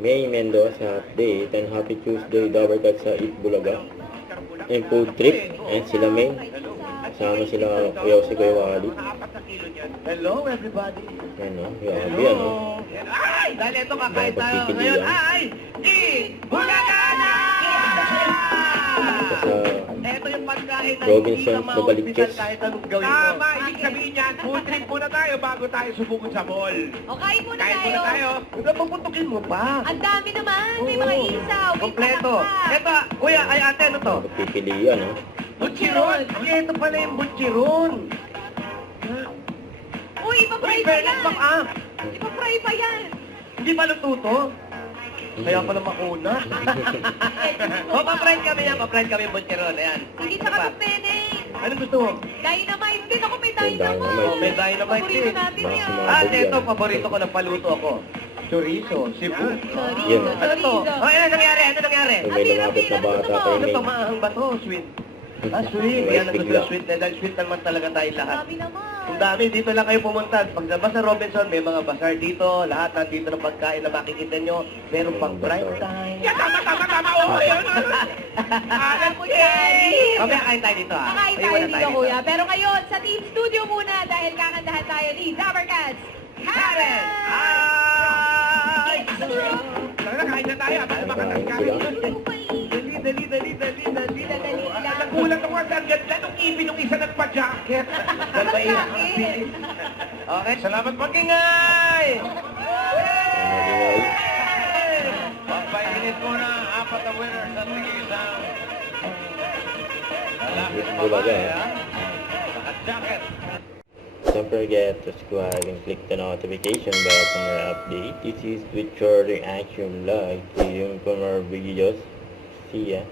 May Mendoza update and happy Tuesday Dabarkat sa Eat Bulaga. Yung food trip, and sila May. Kasama sila Kuya si Kuya Wally. Hello everybody. Ano, yabi ano. Ay! Dahil ito kakain tayo. Pagpipilian. Ngayon ay Eat Bulaga na! Sa Ito yung pagkain na Robinsons hindi na Novaliches. kahit anong gawin mo. Tama, ibig sabihin yan, food trip muna tayo bago tayo subukan sa mall. O, kain muna Kain tayo. muna tayo. Huwag pupuntukin mo pa. Ang dami naman. May mga Oo. isaw. May Kompleto. palakpak. Ito, kuya, ay ate, ano to? pagpipilian, no? Butchiron. Ay, ito pala yung butchiron. Uy, ipapry Uy, pa fairness yan. bang ah? Ipapry pa yan. Hindi pa luto to? Kaya pala makuna. O, pa-friend kami yan. Pa-friend kami yung butchiron. Ayan. Hindi sa kapatene. Ano gusto mo? Dynamite din ako. May May dynamite. dynamite. May dynamite Paborito din. natin Baka yan. sumabog Ate, ito, yan. paborito ko ng paluto ako. Chorizo, Cebu. Yun. Chorizo. Ano to? Chorizo. O, ano nangyari? Ano nangyari? Yung may lumapit na bata kay Ano May. to, maahang ba to? Sweet. Ah, sweet. Rice Yan ang gusto bigla. ng sweet. Dahil sweet naman talaga tayo lahat. Dami naman. Ang dami, dito lang kayo pumunta. Paglabas sa Robinson, may mga bazaar dito. Lahat nandito ng pagkain na makikita nyo. Meron pang prime time. Yan, tama. Oo, yun. Alam ko yan. Mamaya kain tayo dito ha. Kakain tayo dito, kuya. Pero ngayon, sa Team Studio muna dahil kakantahan tayo ni Dabarcats. Karen! Ay! Tara, kain na tayo. Para makatagkain. Dali. Dali lang. Nagulat ako ang ganda nung ibig nung isa nagpa-jacket. Okay, salamat mag-ingay! Magingay. Papainit mo na apat na winners at tig-isang. Eat Bulaga, eh. Naka-jacket. Don't forget to subscribe and click the notification bell for more update. This is with your reaction live. See you for more videos. See ya.